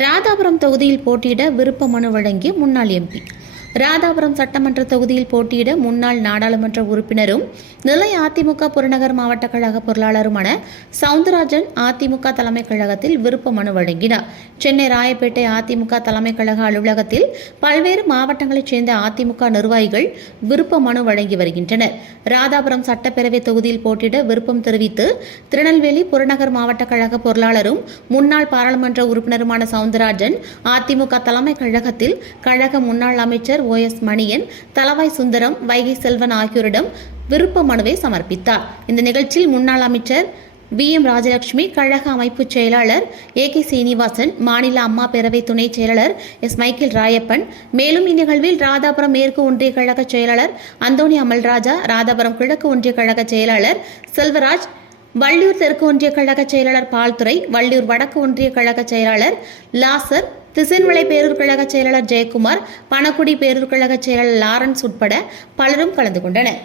ராதாபுரம் தொகுதியில் போட்டியிட விருப்ப மனு வழங்கிய முன்னாள் எம்பி. ராதாபுரம் சட்டமன்ற தொகுதியில் போட்டியிட முன்னாள் நாடாளுமன்ற உறுப்பினரும் நிலைய அதிமுக புறநகர் மாவட்ட கழக பொருளாளருமான சவுந்தரராஜன் அதிமுக தலைமை கழகத்தில் விருப்ப மனு வழங்கினார். சென்னை ராயப்பேட்டை அதிமுக தலைமை கழக அலுவலகத்தில் பல்வேறு மாவட்டங்களைச் சேர்ந்த அதிமுக நிர்வாகிகள் விருப்ப மனு வழங்கி வருகின்றனர். ராதாபுரம் சட்டப்பேரவை தொகுதியில் போட்டியிட விருப்பம் தெரிவித்து திருநெல்வேலி புறநகர் மாவட்ட கழக பொருளாளரும் முன்னாள் பாராளுமன்ற உறுப்பினருமான சவுந்தரராஜன் அதிமுக தலைமை கழகத்தில் கழக முன்னாள் அமைச்சர் OS மணியன், தளவாய் சுந்தரம், வைகை செல்வன் ஆகியோரிடம் விருப்ப மனுவை சமர்ப்பித்தார். இந்த நிகழ்ச்சியில் முன்னாள் அமைச்சர் VM ராஜலட்சுமி, கழக அமைப்பு செயலாளர் AK சீனிவாசன், மாநில அம்மா பேரவை துணை செயலாளர் S மைக்கேல் ராயப்பன், மேலும் இந்நிகழ்வில் ராதாபுரம் மேற்கு ஒன்றிய கழக செயலாளர் அந்தோணி அமல்ராஜா, ராதாபுரம் கிழக்கு ஒன்றிய கழக செயலாளர் செல்வராஜ், வள்ளியூர் தெற்கு ஒன்றிய கழக செயலாளர் பால்துரை, வள்ளியூர் வடக்கு ஒன்றிய கழக செயலாளர் லாசர், திசைன்மலை பேரூர் கழக செயலாளர் ஜெயக்குமார், பணக்குடி பேரூர் கழக செயலாளர் லாரன்ஸ் உட்பட பலரும் கலந்து கொண்டனர்.